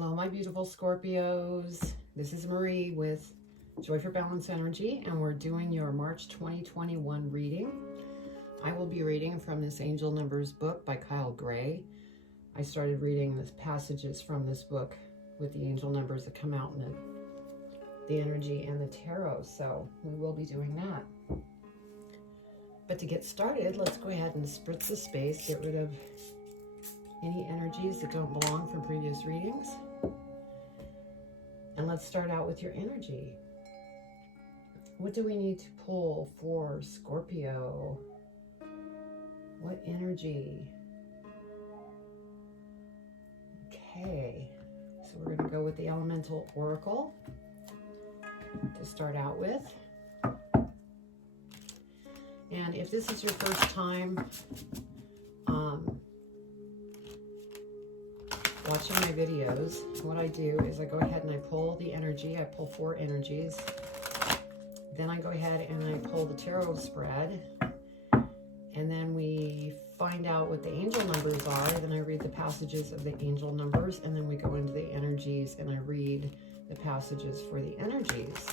Hello, my beautiful Scorpios. This is Marie with Joy for Balance Energy, and we're doing your March 2021 reading. I will be reading from this Angel Numbers book by Kyle Gray. I started reading the passages from this book with the angel numbers that come out in the energy and the tarot, so we will be doing that. But to get started, let's go ahead and spritz the space, get rid of any energies that don't belong from previous readings. And let's start out with your energy. What do we need to pull for Scorpio? What energy? Okay, so we're going to go with the Elemental Oracle to start out with. And if this is your first time watching my videos, what I do is I go ahead and I pull the energy. I pull 4 energies. Then I go ahead and I pull the tarot spread. And then we find out what the angel numbers are. Then I read the passages of the angel numbers. And then we go into the energies and I read the passages for the energies.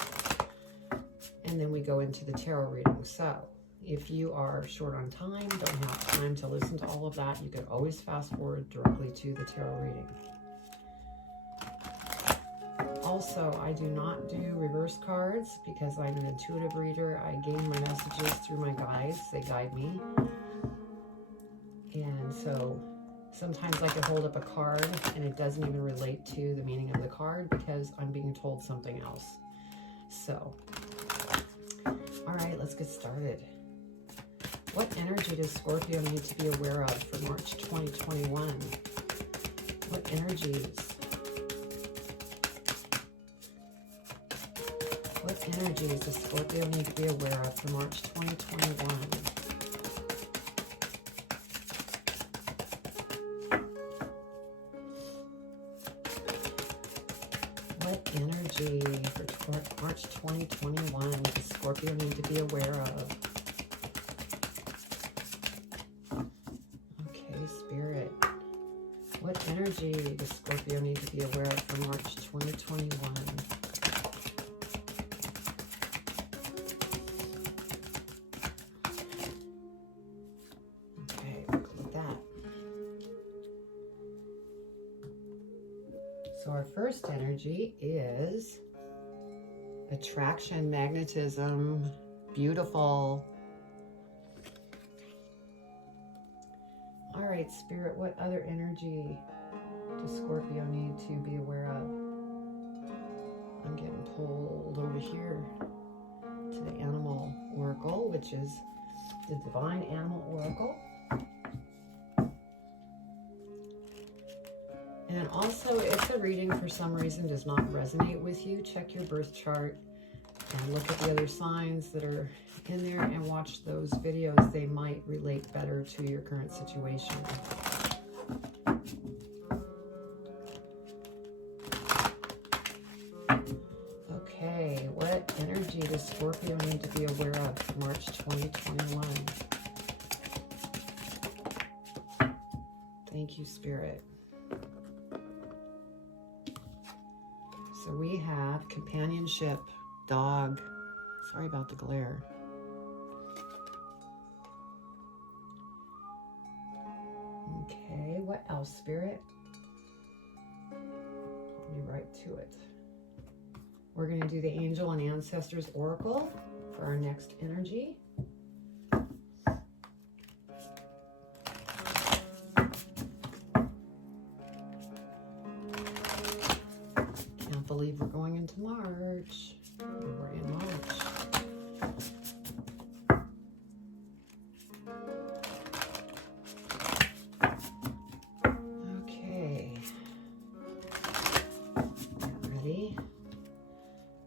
And then we go into the tarot reading. So if you are short on time, don't have time to listen to all of that, you can always fast forward directly to the tarot reading. Also, I do not do reverse cards because I'm an intuitive reader. I gain my messages through my guides. They guide me. And so sometimes I can hold up a card and it doesn't even relate to the meaning of the card because I'm being told something else. So, all right, let's get started. What energy does Scorpio need to be aware of for March 2021? What energies? What energies does Scorpio need to be aware of for March 2021? What energy for March 2021 does Scorpio need to be aware of? Spirit, what energy does Scorpio need to be aware of for March 2021? Okay, we'll go with that. So our first energy is attraction, magnetism, beautiful. All right, Spirit, what other energy does Scorpio need to be aware of? I'm getting pulled over here to the Animal Oracle, which is the Divine Animal Oracle. And also, if the reading for some reason does not resonate with you, check your birth chart and look at the other signs that are in there and watch those videos. They might relate better to your current situation. Okay, what energy does Scorpio need to be aware of for March 2021? Thank you, Spirit. So we have companionship, dog. Sorry about the glare. Okay, what else, Spirit? I'll be right to it. We're going to do the Angel and Ancestors Oracle for our next energy. Can't believe we're going into March. We're in March.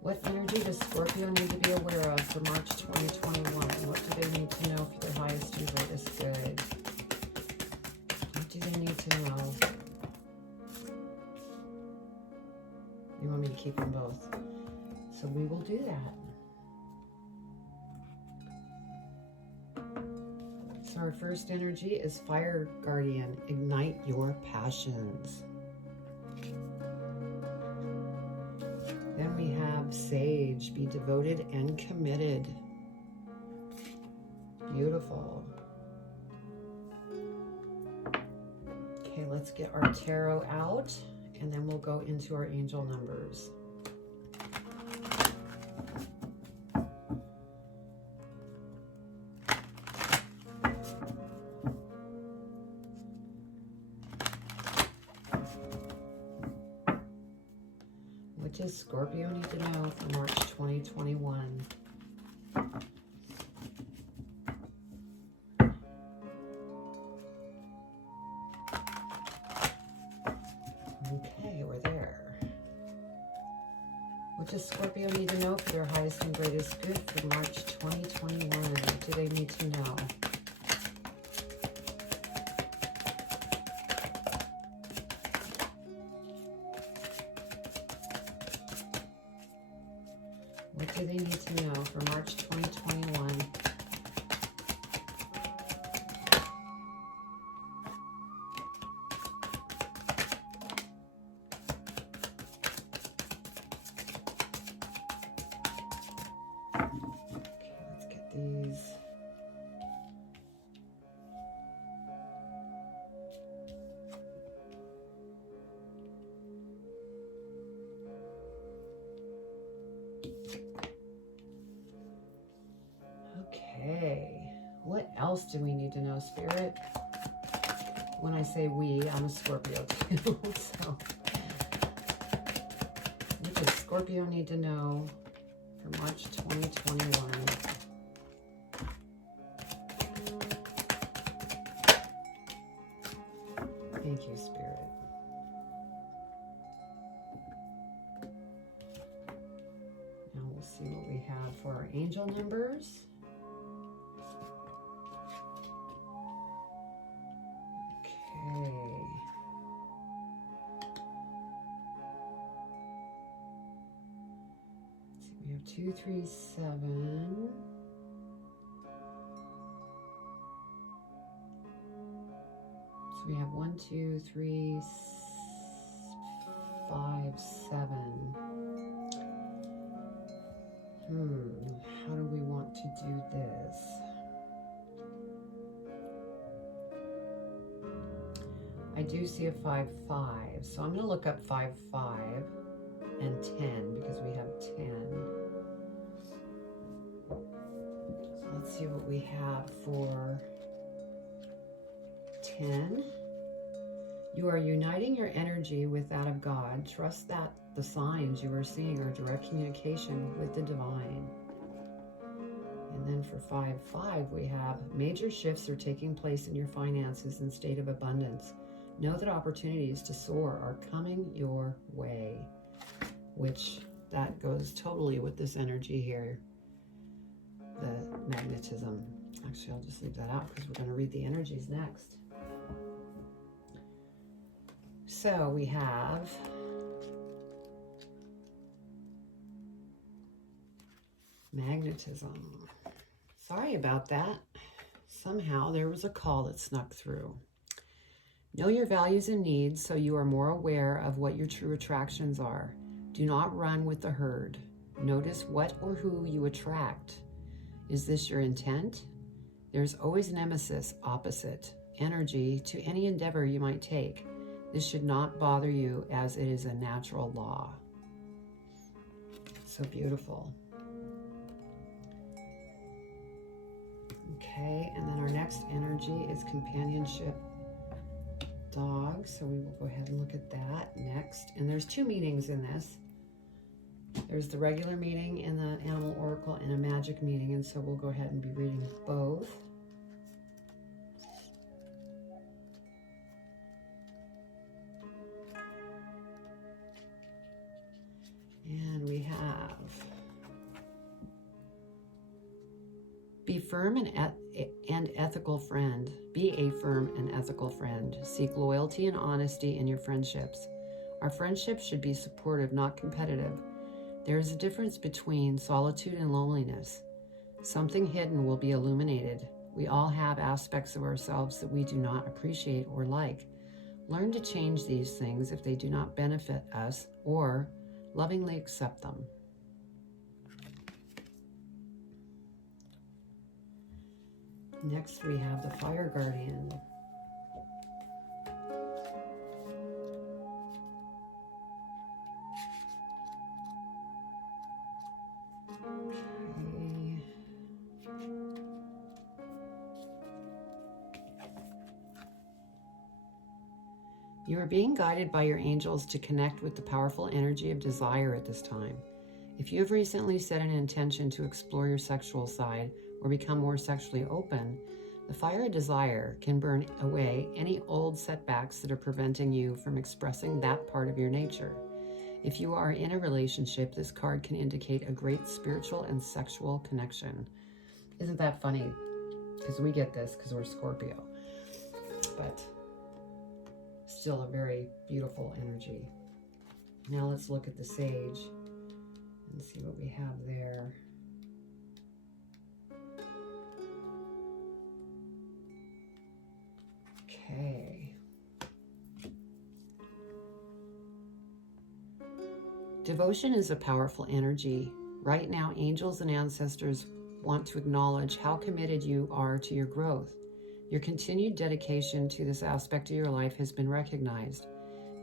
What energy does Scorpio need to be aware of for March 2021? What do they need to know for their highest and greatest good? What do they need to know? You want me to keep them both? So we will do that. So our first energy is Fire Guardian. Ignite your passions. sage. Be devoted and committed. Beautiful. Okay, let's get our tarot out, and then we'll go into our angel numbers. What does Scorpio need to know for March 2021? Okay, we're there. What does Scorpio need to know for their highest and greatest good for March 2021? What do they need to know? What do they need to know for March 2021? Okay, let's get these. Okay, what else do we need to know, Spirit? When I say we, I'm a Scorpio too, so what does Scorpio need to know for March 2021? Thank you, Spirit. Now we'll see what we have for our angel numbers. We have 2, 3, 7. So we have 1, 2, 3, 5, 7. How do we want to do this? I do see a 5, 5. So I'm going to look up 5, 5 and 10 because we have 10. So let's see what we have for 10. You are uniting your energy with that of God. Trust that the signs you are seeing are direct communication with the divine. And then for 5, 5, we have major shifts are taking place in your finances and state of abundance. Know that opportunities to soar are coming your way, which that goes totally with this energy here, the magnetism. Actually, I'll just leave that out because we're going to read the energies next. So we have magnetism. Sorry about that. Somehow there was a call that snuck through. Know your values and needs so you are more aware of what your true attractions are. Do not run with the herd. Notice what or who you attract. Is this your intent? There's always nemesis, opposite, energy to any endeavor you might take. This should not bother you as it is a natural law. So beautiful. Okay, and then our next energy is companionship dog. So we will go ahead and look at that next. And there's 2 meanings in this. There's the regular meaning in the animal oracle and a magic meaning. And so we'll go ahead and be reading both. And we have be firm and ethical friend. Be a firm and ethical friend. Seek loyalty and honesty in your friendships. Our friendships should be supportive, not competitive. There is a difference between solitude and loneliness. Something hidden will be illuminated. We all have aspects of ourselves that we do not appreciate or like. Learn to change these things if they do not benefit us, or lovingly accept them. Next, we have the Fire Guardian. Okay. You are being guided by your angels to connect with the powerful energy of desire at this time. If you have recently set an intention to explore your sexual side or become more sexually open, the fire of desire can burn away any old setbacks that are preventing you from expressing that part of your nature. If you are in a relationship, this card can indicate a great spiritual and sexual connection. Isn't that funny? Because we get this because we're Scorpio. But still a very beautiful energy. Now let's look at the Sage and see what we have there. Okay. Devotion is a powerful energy. Right now, angels and ancestors want to acknowledge how committed you are to your growth. Your continued dedication to this aspect of your life has been recognized,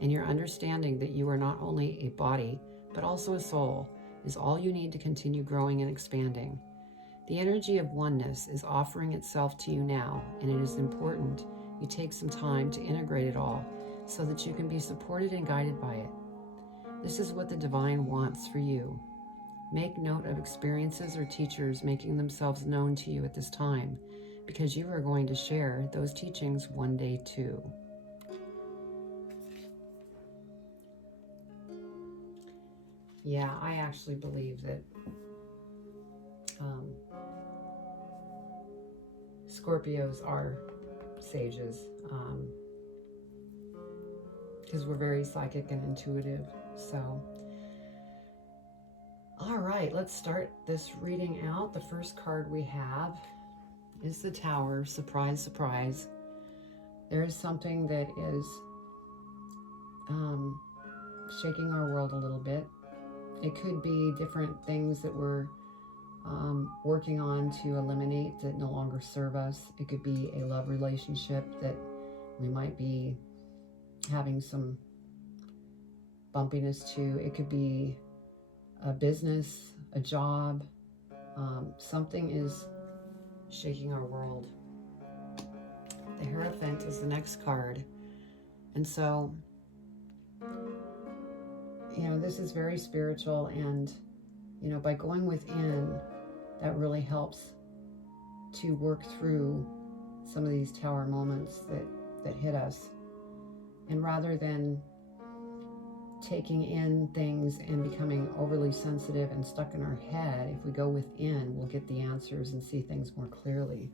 and your understanding that you are not only a body, but also a soul, is all you need to continue growing and expanding. The energy of oneness is offering itself to you now, and it is important you take some time to integrate it all so that you can be supported and guided by it. This is what the divine wants for you. Make note of experiences or teachers making themselves known to you at this time, because you are going to share those teachings one day too. Yeah, I actually believe that Scorpios are sages, because we're very psychic and intuitive. So, all right, let's start this reading out. The first card we have is the Tower. Surprise, surprise. There is something that is shaking our world a little bit. It could be different things that we're working on to eliminate that no longer serve us. It could be a love relationship that we might be having some bumpiness to. It could be a business, a job. Something is shaking our world. The Hierophant is the next card. And so, this is very spiritual, and, by going within, that really helps to work through some of these tower moments that hit us. And rather than taking in things and becoming overly sensitive and stuck in our head, if we go within, we'll get the answers and see things more clearly.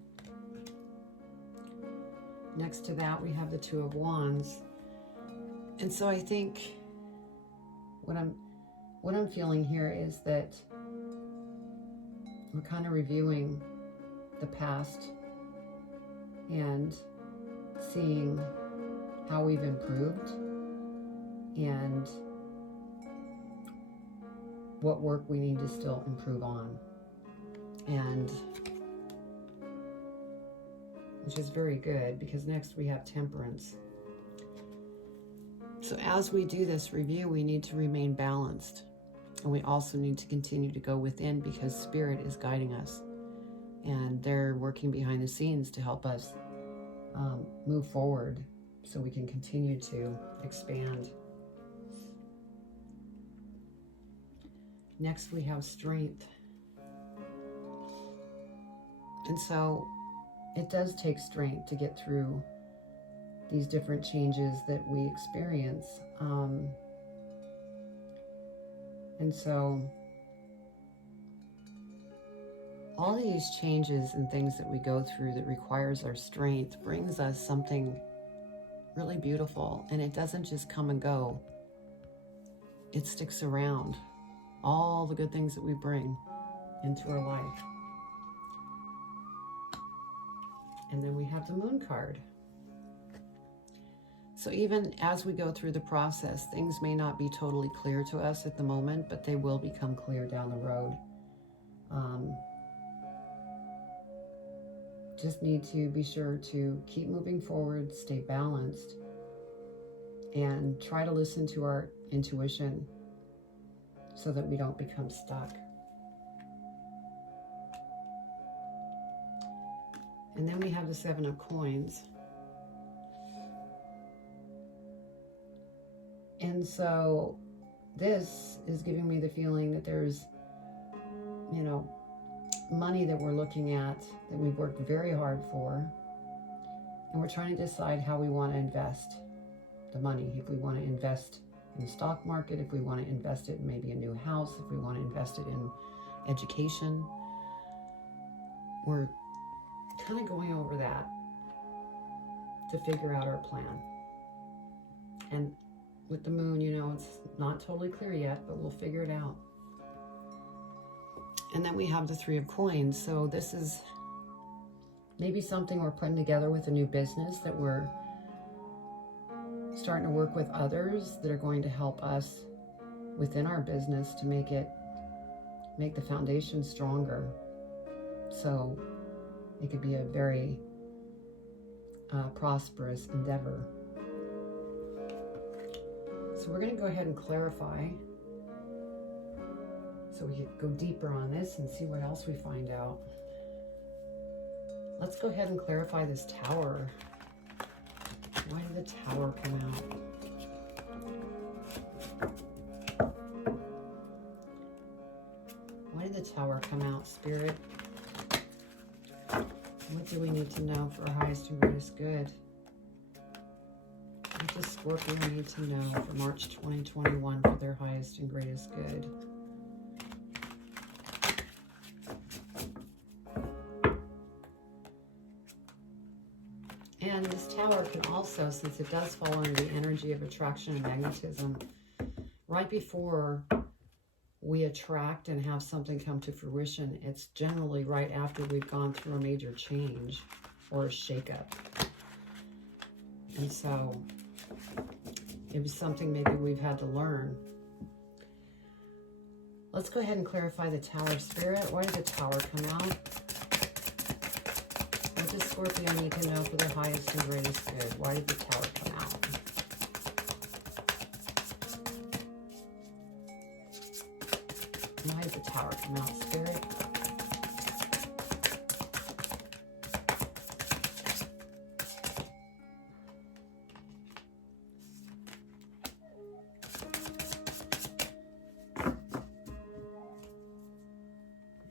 Next to that, we have the Two of Wands. And so I think what I'm feeling here is that we're kind of reviewing the past and seeing how we've improved and what work we need to still improve on. And which is very good, because next we have Temperance. So as we do this review, we need to remain balanced. And we also need to continue to go within, because Spirit is guiding us. And they're working behind the scenes to help us move forward so we can continue to expand. Next we have Strength. And so it does take strength to get through these different changes that we experience. And so all these changes and things that we go through that requires our strength brings us something really beautiful. And it doesn't just come and go. It sticks around. All the good things that we bring into our life. And then we have the Moon card. So even as we go through the process, things may not be totally clear to us at the moment, but they will become clear down the road. just need to be sure to keep moving forward, stay balanced, and try to listen to our intuition so that we don't become stuck. And then we have the 7 of coins. And so this is giving me the feeling that there's, you know, money that we're looking at that we've worked very hard for. And we're trying to decide how we want to invest the money. If we want to invest in the stock market, if we want to invest it in maybe a new house, if we want to invest it in education. We're kind of going over that to figure out our plan. And with the moon, you know, it's not totally clear yet, but we'll figure it out. And then we have the 3 of coins. So this is maybe something we're putting together with a new business, that we're starting to work with others that are going to help us within our business to make the foundation stronger. So it could be a very prosperous endeavor. So we're going to go ahead and clarify, so we can go deeper on this and see what else we find out. Let's go ahead and clarify this Tower. Why did the Tower come out? Why did the Tower come out, Spirit? What do we need to know for our highest and greatest good? What does Scorpio need to know for March 2021 for their highest and greatest good? And this Tower can also, since it does fall under the energy of attraction and magnetism, right before we attract and have something come to fruition, it's generally right after we've gone through a major change or a shakeup. And so it was something maybe we've had to learn. Let's go ahead and clarify the Tower, Spirit. Why did the Tower come out? What does Scorpio need to know for their highest and greatest good? Why did the Tower come out? Why did the Tower come out, Spirit?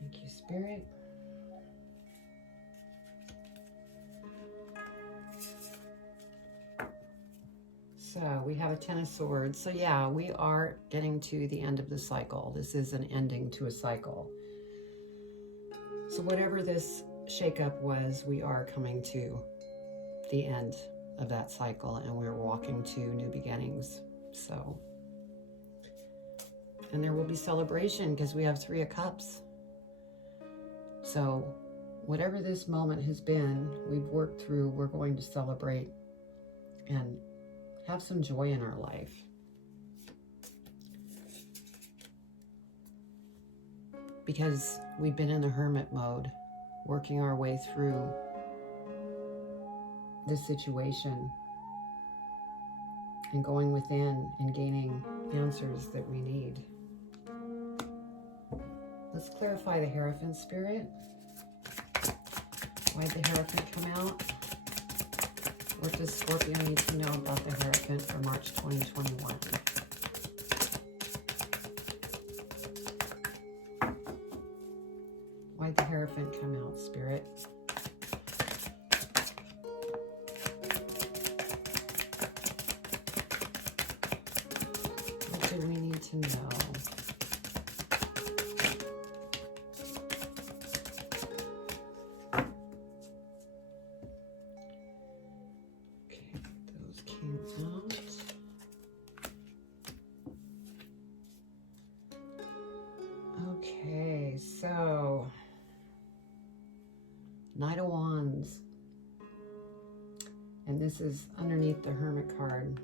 Thank you, Spirit. So we have a 10 of Swords. So yeah, we are getting to the end of the cycle. This is an ending to a cycle. So whatever this shakeup was, we are coming to the end of that cycle, and we're walking to new beginnings. So, and there will be celebration because we have 3 of Cups. So whatever this moment has been, we've worked through, we're going to celebrate and have some joy in our life. Because we've been in the hermit mode, working our way through this situation and going within and gaining answers that we need. Let's clarify the Hierophant, Spirit. Why did the Hierophant come out? What does Scorpio need to know about the Hierophant for March 2021? Why did the Hierophant come out, Spirit? What do we need to know? Okay, so Knight of Wands, and this is underneath the Hermit card.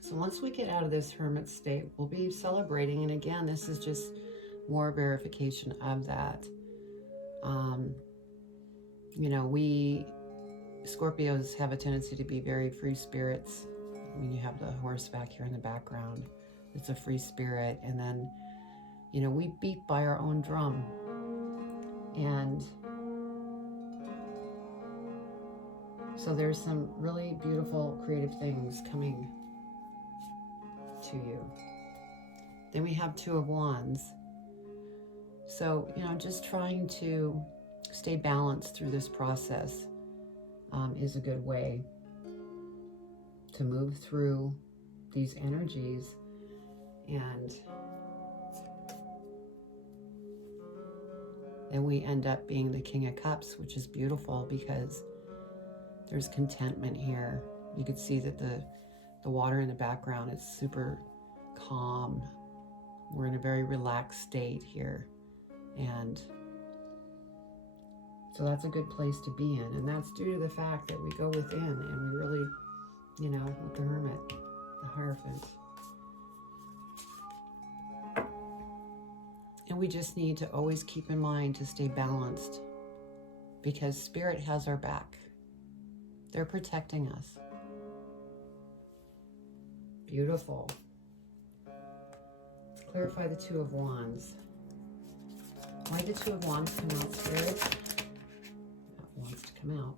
So once we get out of this Hermit state, we'll be celebrating, and again, this is just more verification of that. You know, we Scorpios have a tendency to be very free spirits. When you have the horse back here in the background, it's a free spirit. And then, you know, we beat by our own drum. And so there's some really beautiful creative things coming to you. Then we have Two of Wands. So, you know, just trying to stay balanced through this process is a good way to move through these energies. And then we end up being the King of Cups, which is beautiful because there's contentment here. You could see that the water in the background is super calm. We're in a very relaxed state here. And so that's a good place to be in. And that's due to the fact that we go within and we really, you know, with the Hermit, the Hierophant. And we just need to always keep in mind to stay balanced because Spirit has our back. They're protecting us. Beautiful. Let's clarify the Two of Wands. Why did Two of Wands come out, Spirit? That wants to come out.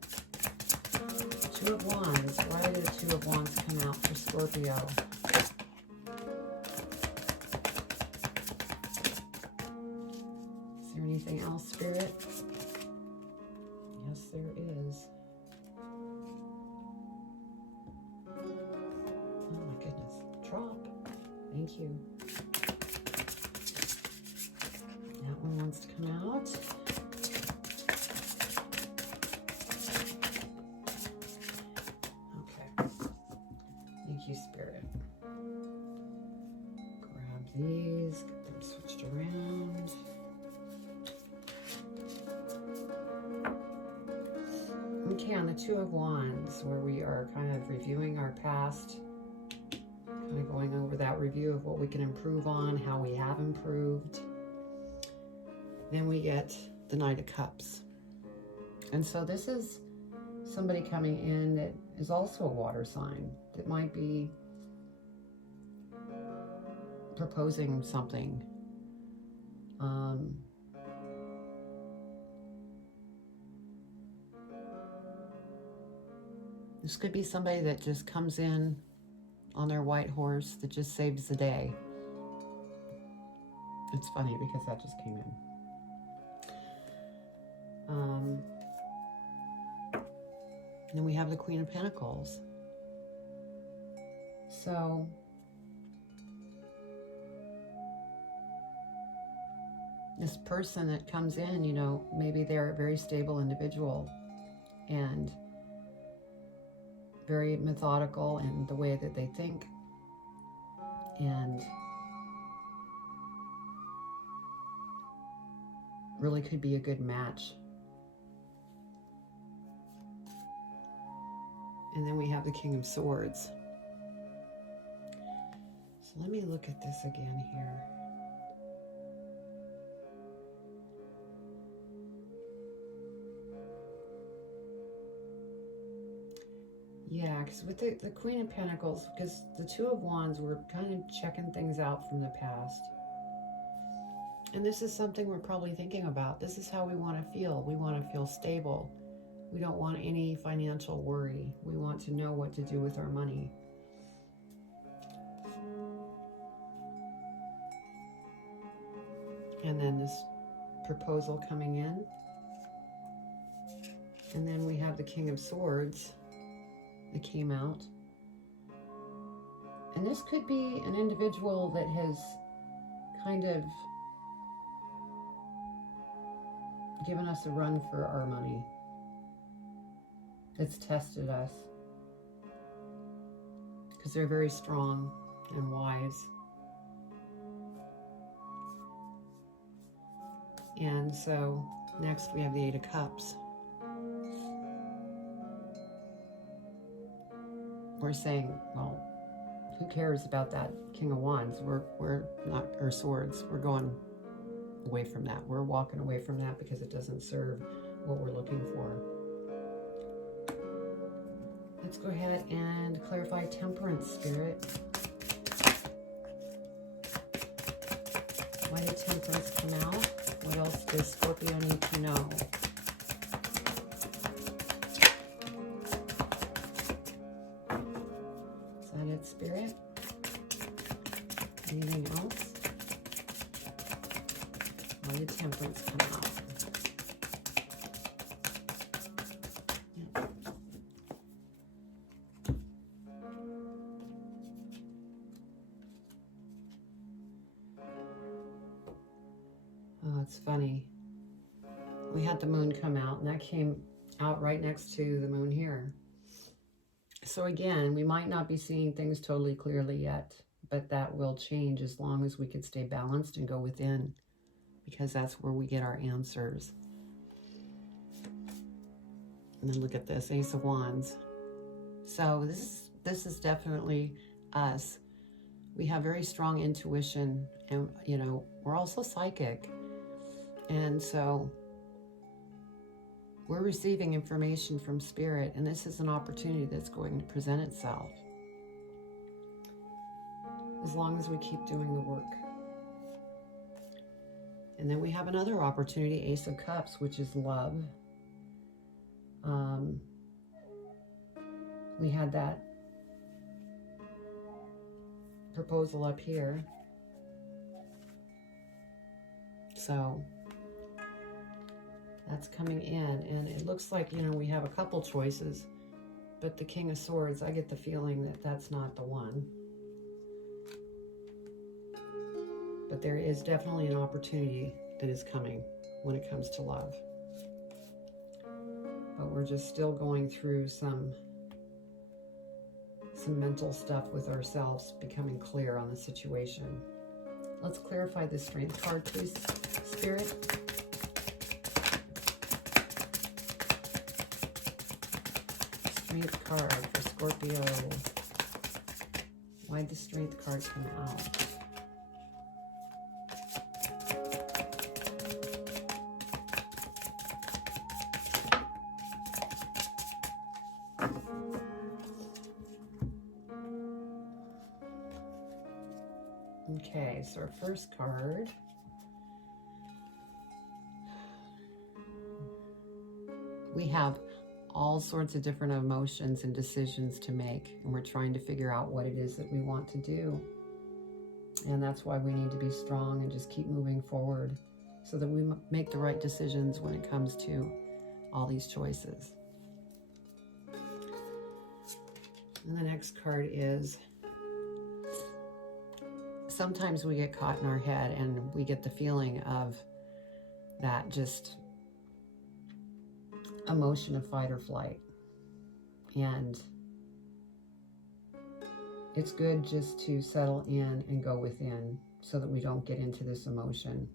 Two of Wands. Why did the Two of Wands come out for Scorpio? Is there anything else, Spirit? Yes, there is. Oh my goodness. Drop. Thank you. That one wants to come out. Okay. Thank you, Spirit. Grab these, get them switched around. Okay, on the Two of Wands, where we are kind of reviewing our past, kind of going over that review of what we can improve on, how we have improved. Then we get the Knight of Cups. And so this is somebody coming in that is also a water sign that might be proposing something. This could be somebody that just comes in on their white horse that just saves the day. It's funny because that just came in. And then we have the Queen of Pentacles. So this person that comes in, you know, maybe they're a very stable individual and very methodical in the way that they think, and really could be a good match. And then we have the King of Swords. So let me look at this again here. Yeah, because with the Queen of Pentacles, because the Two of Wands, we're kind of checking things out from the past. And this is something we're probably thinking about. This is how we want to feel. We want to feel stable. We don't want any financial worry. We want to know what to do with our money. And then this proposal coming in. And then we have the King of Swords that came out. And this could be an individual that has kind of given us a run for our money. That's tested us. Because they're very strong and wise. And so next we have the Eight of Cups. We're saying, well, who cares about that King of Wands? We're not, or Swords. We're going away from that. We're walking away from that because it doesn't serve what we're looking for. Let's go ahead and clarify temperance, Spirit. Why did temperance come out? What else does Scorpio need to know? Is that it, Spirit? Anything else? Why did temperance come out? Oh, it's funny. We had the moon come out, and that came out right next to the moon here. So again, we might not be seeing things totally clearly yet, but that will change as long as we can stay balanced and go within, because that's where we get our answers. And then look at this, Ace of Wands. So this is definitely us. We have very strong intuition, and you know, we're also psychic. And so we're receiving information from Spirit, and this is an opportunity that's going to present itself as long as we keep doing the work. And then we have another opportunity, Ace of Cups, which is love. We had that proposal up here. So that's coming in, and it looks like, you know, we have a couple choices, but the King of Swords, I get the feeling that that's not the one. But there is definitely an opportunity that is coming when it comes to love. But we're just still going through some mental stuff with ourselves, becoming clear on the situation. Let's clarify the Strength card, please, Spirit. Strength card for Scorpio. Why'd the Strength card come out? Okay, so our first card. We have all sorts of different emotions and decisions to make, and we're trying to figure out what it is that we want to do. And that's why we need to be strong and just keep moving forward so that we make the right decisions when it comes to all these choices. And the next card is, sometimes we get caught in our head and we get the feeling of that just emotion of fight or flight. And it's good just to settle in and go within so that we don't get into this emotion.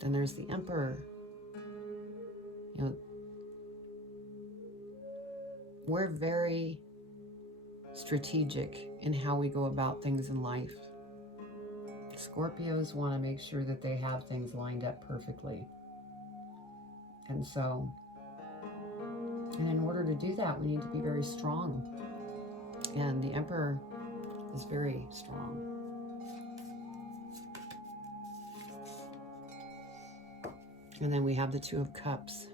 Then there's the Emperor. You know, we're very strategic in how we go about things in life. Scorpios want to make sure that they have things lined up perfectly. And so, and in order to do that, we need to be very strong. And the Emperor is very strong. And then we have the Two of Cups.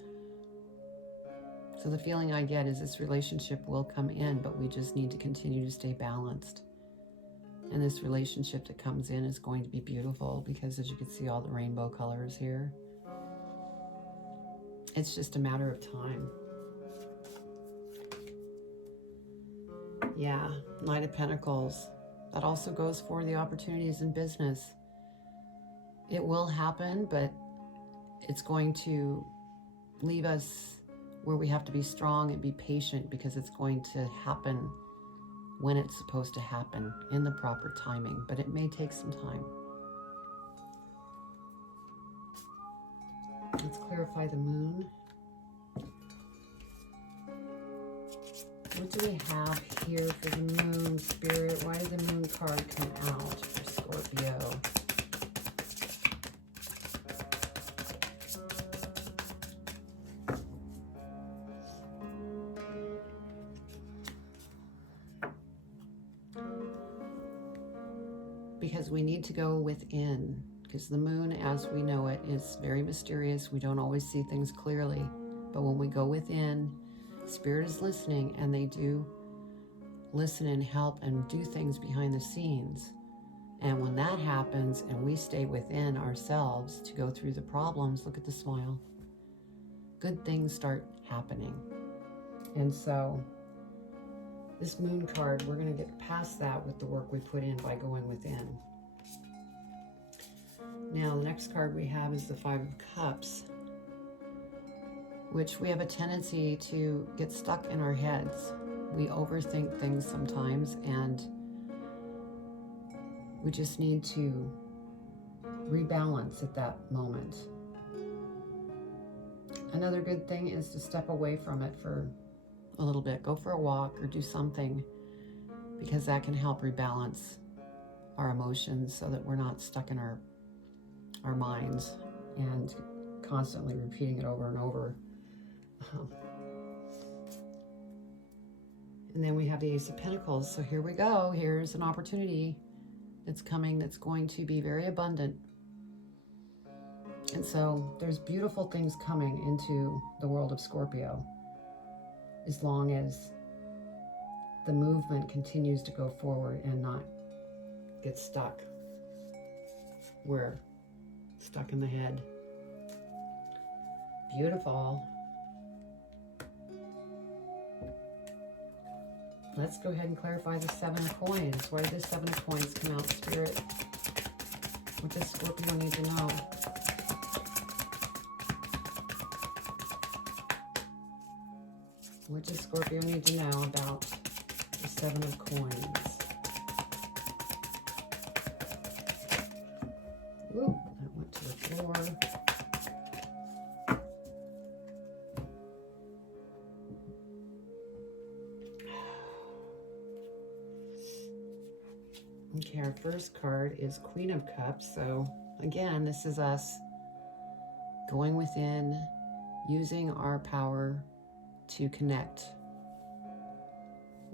So the feeling I get is this relationship will come in, but we just need to continue to stay balanced. And this relationship that comes in is going to be beautiful because, as you can see, all the rainbow colors here. It's just a matter of time. Yeah, Knight of Pentacles. That also goes for the opportunities in business. It will happen, but it's going to leave us where we have to be strong and be patient, because it's going to happen when it's supposed to happen in the proper timing, but it may take some time. Let's clarify the Moon. What do we have here for the moon, Spirit? Why did the moon card come out for Scorpio? Because we need to go within. Because the moon, as we know it, is very mysterious. We don't always see things clearly. But when we go within, Spirit is listening, and they do listen and help and do things behind the scenes. And when that happens and we stay within ourselves to go through the problems, look at the smile, good things start happening. And so this moon card, we're going to get past that with the work we put in by going within. Now, the next card we have is the Five of Cups, which we have a tendency to get stuck in our heads. We overthink things sometimes, and we just need to rebalance at that moment. Another good thing is to step away from it for a little bit. Go for a walk or do something, because that can help rebalance our emotions so that we're not stuck in our minds and constantly repeating it over and over. And then we have the Ace of Pentacles. So here we go. Here's an opportunity that's coming that's going to be very abundant. And so there's beautiful things coming into the world of Scorpio, as long as the movement continues to go forward and not get stuck. We're stuck in the head. Beautiful. Let's go ahead and clarify the Seven of Coins. Why did the Seven of Coins come out, Spirit? What does Scorpio need to know? What does Scorpio need to know about the Seven of Coins? Ooh, that went to the floor. Okay, our first card is Queen of Cups. So again, this is us going within, using our power to connect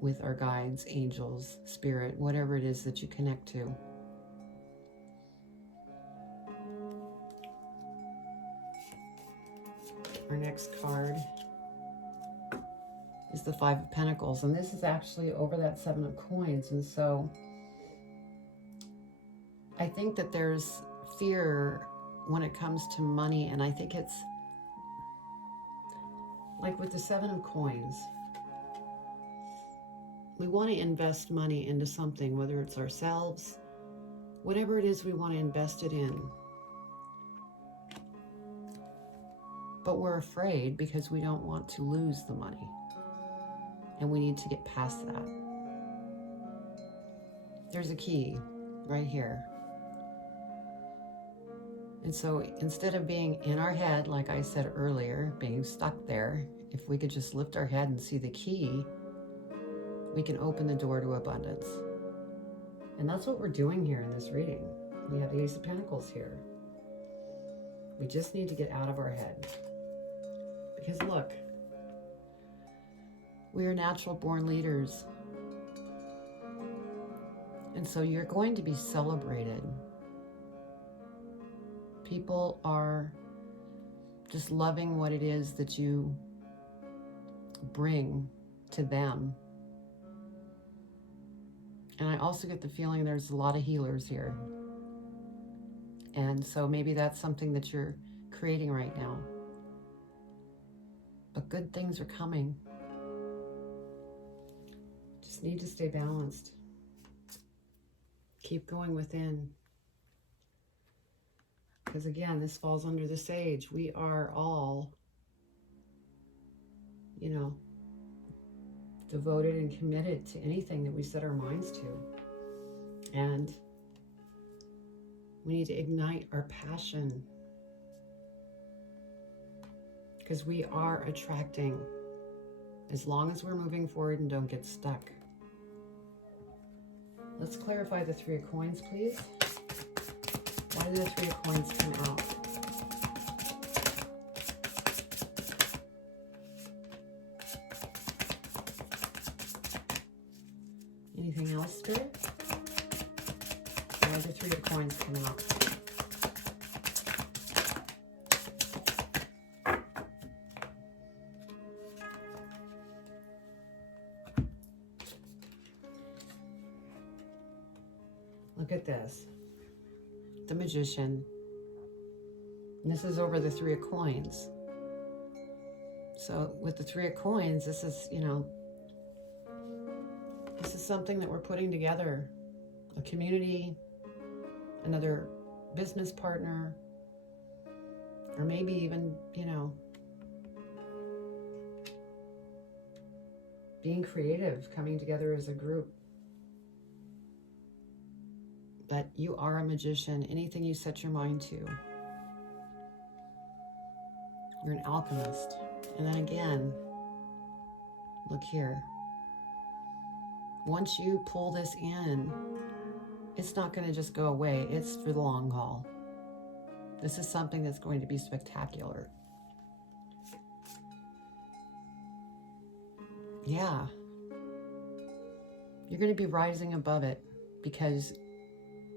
with our guides, angels, spirit, whatever it is that you connect to. Our next card is the Five of Pentacles, and this is actually over that Seven of Coins. And so I think that there's fear when it comes to money, and I think it's like with the Seven of Coins, we want to invest money into something, whether it's ourselves, whatever it is we want to invest it in. But we're afraid because we don't want to lose the money. And we need to get past that. There's a key right here. And so instead of being in our head, like I said earlier, being stuck there, if we could just lift our head and see the key, we can open the door to abundance. And that's what we're doing here in this reading. We have the Ace of Pentacles here. We just need to get out of our head. Because look, we are natural born leaders. And so you're going to be celebrated. People are just loving what it is that you bring to them. And I also get the feeling there's a lot of healers here. And so maybe that's something that you're creating right now. But good things are coming. Just need to stay balanced. Keep going within. Because again, this falls under the Sage. We are all, you know, devoted and committed to anything that we set our minds to. And we need to ignite our passion. Because we are attracting as long as we're moving forward and don't get stuck. Let's clarify the Three of Coins, please. Why did the Three of Coins come out? Anything else, Spirit? Why did the Three of Coins come out? Look at this. The Magician. And this is over the Three of Coins. So with the Three of Coins, this is, you know, this is something that we're putting together. A community, another business partner, or maybe even, you know, being creative, coming together as a group. But you are a magician. Anything you set your mind to. You're an alchemist. And then again, look here. Once you pull this in, it's not going to just go away. It's for the long haul. This is something that's going to be spectacular. Yeah. You're going to be rising above it because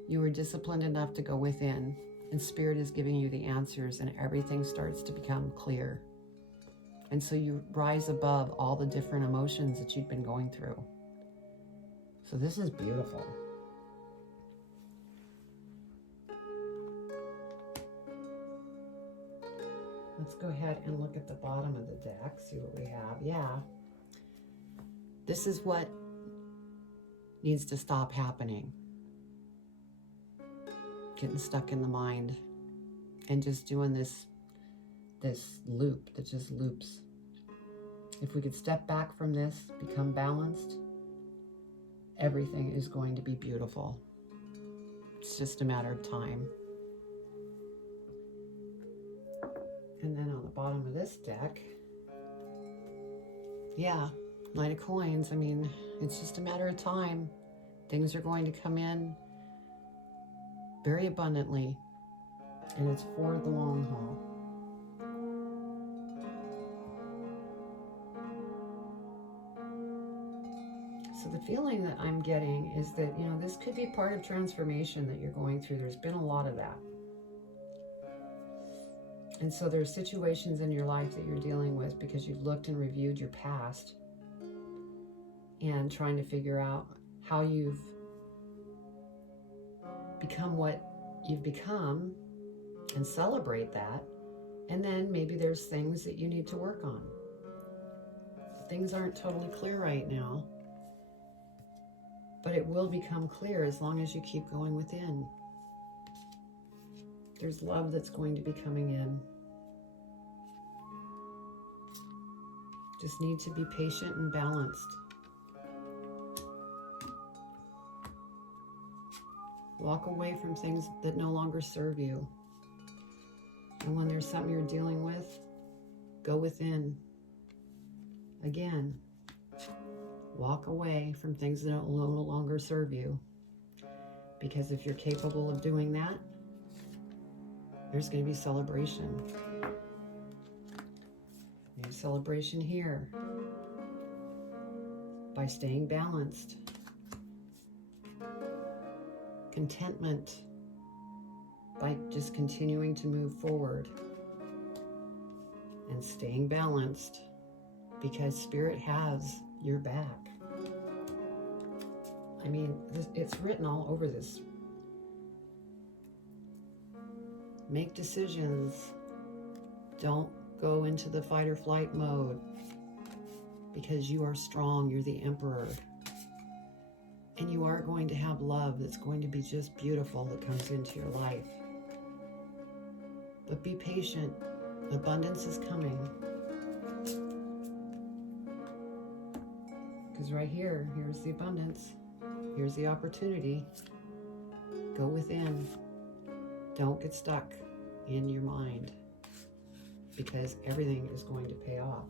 you were disciplined enough to go within, and Spirit is giving you the answers, and everything starts to become clear. And so you rise above all the different emotions that you've been going through. So this is beautiful. Let's go ahead and look at the bottom of the deck, see what we have. Yeah. This is what needs to stop happening. Getting stuck in the mind and just doing this loop that just loops. If we could step back from this, become balanced, everything is going to be beautiful. It's just a matter of time. And then on the bottom of this deck, yeah, Knight of Coins. I mean, it's just a matter of time. Things are going to come in very abundantly, and it's for the long haul. So the feeling that I'm getting is that, you know, this could be part of transformation that you're going through. There's been a lot of that. And so there's situations in your life that you're dealing with because you've looked and reviewed your past and trying to figure out how you've become what you've become and celebrate that. And then maybe there's things that you need to work on. Things aren't totally clear right now, but it will become clear as long as you keep going within. There's love that's going to be coming in. Just need to be patient and balanced. Walk away from things that no longer serve you. And when there's something you're dealing with, go within. Again, walk away from things that no longer serve you. Because if you're capable of doing that, there's going to be celebration. Maybe celebration here by staying balanced. Contentment by just continuing to move forward and staying balanced because Spirit has your back. I mean, it's written all over this. Make decisions. Don't go into the fight or flight mode because you are strong. You're the Emperor. And you are going to have love that's going to be just beautiful that comes into your life. But be patient. Abundance is coming. Because right here, here's the abundance. Here's the opportunity. Go within. Don't get stuck in your mind because everything is going to pay off.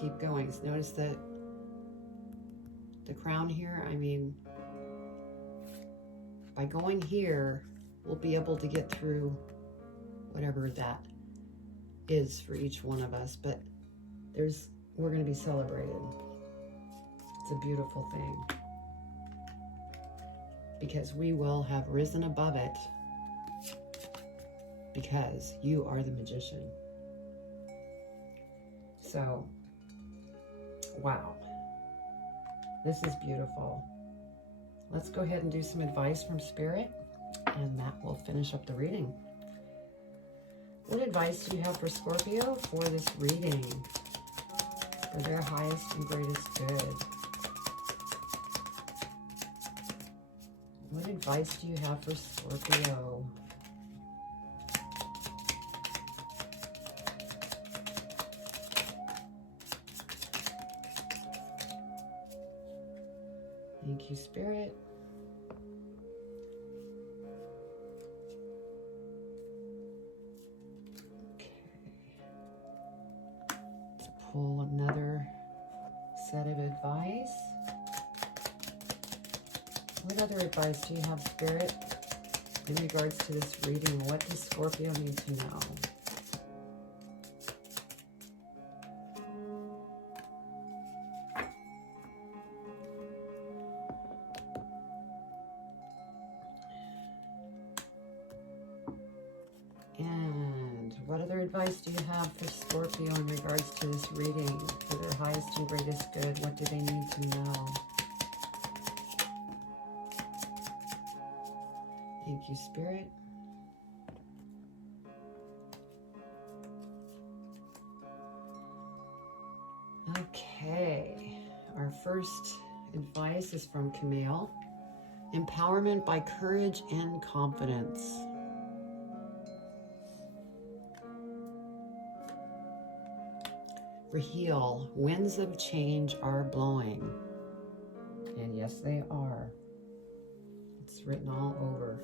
keep going. So notice the crown here. I mean, by going here, we'll be able to get through whatever that is for each one of us. But we're going to be celebrated. It's a beautiful thing, because we will have risen above it, because you are the magician. So, wow, this is beautiful. Let's go ahead and do some advice from Spirit, and that will finish up the reading. What advice do you have for Scorpio for this reading, for their highest and greatest good? What advice do you have for Scorpio? Thank you, Spirit. Okay. Let's pull another set of advice. What other advice do you have, Spirit, in regards to this reading? What does Scorpio need to know? And what other advice do you have for Scorpio in regards to this reading, for their highest and greatest good? What do they need to know? Thank you, Spirit. Okay, our first advice is from Camille. Empowerment by courage and confidence. Raheel, winds of change are blowing. And yes, they are. It's written all over.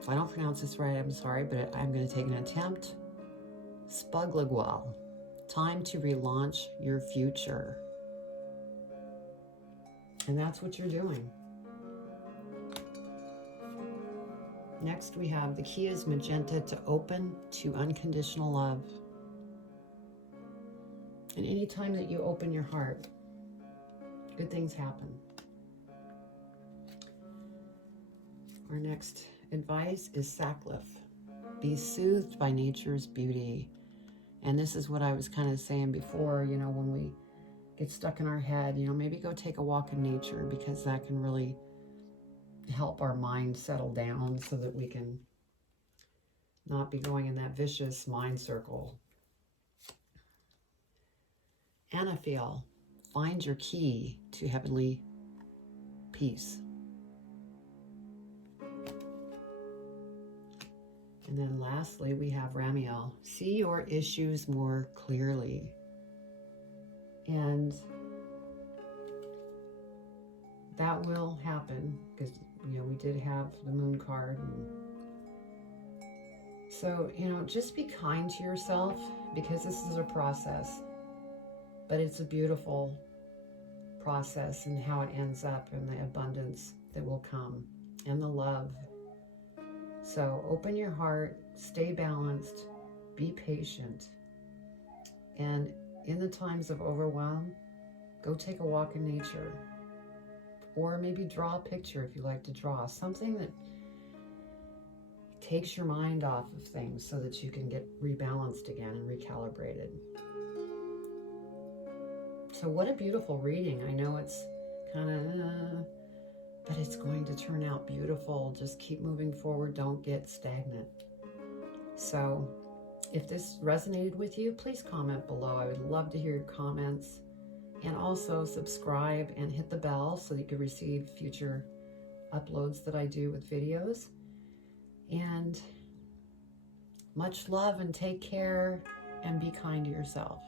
If I don't pronounce this right, I'm sorry, but I'm going to take an attempt. Spugligwell, time to relaunch your future. And that's what you're doing. Next, we have the key is magenta to open to unconditional love. And any time that you open your heart, good things happen. Our next advice is Sackliff. Be soothed by nature's beauty. And this is what I was kind of saying before, you know, when we get stuck in our head, you know, maybe go take a walk in nature, because that can really help our mind settle down so that we can not be going in that vicious mind circle. Anaphiel, find your key to heavenly peace. And then lastly, we have Ramiel, see your issues more clearly. And that will happen, because, you know, we did have the moon card. And so, you know, just be kind to yourself, because this is a process. But it's a beautiful process, and how it ends up, and the abundance that will come, and the love. So open your heart, stay balanced, be patient. And in the times of overwhelm, go take a walk in nature. Or maybe draw a picture if you like to draw. Something that takes your mind off of things so that you can get rebalanced again and recalibrated. So what a beautiful reading. I know it's kind of, but it's going to turn out beautiful. Just keep moving forward. Don't get stagnant. So if this resonated with you, please comment below. I would love to hear your comments. And also subscribe and hit the bell so that you can receive future uploads that I do with videos. And much love, and take care, and be kind to yourself.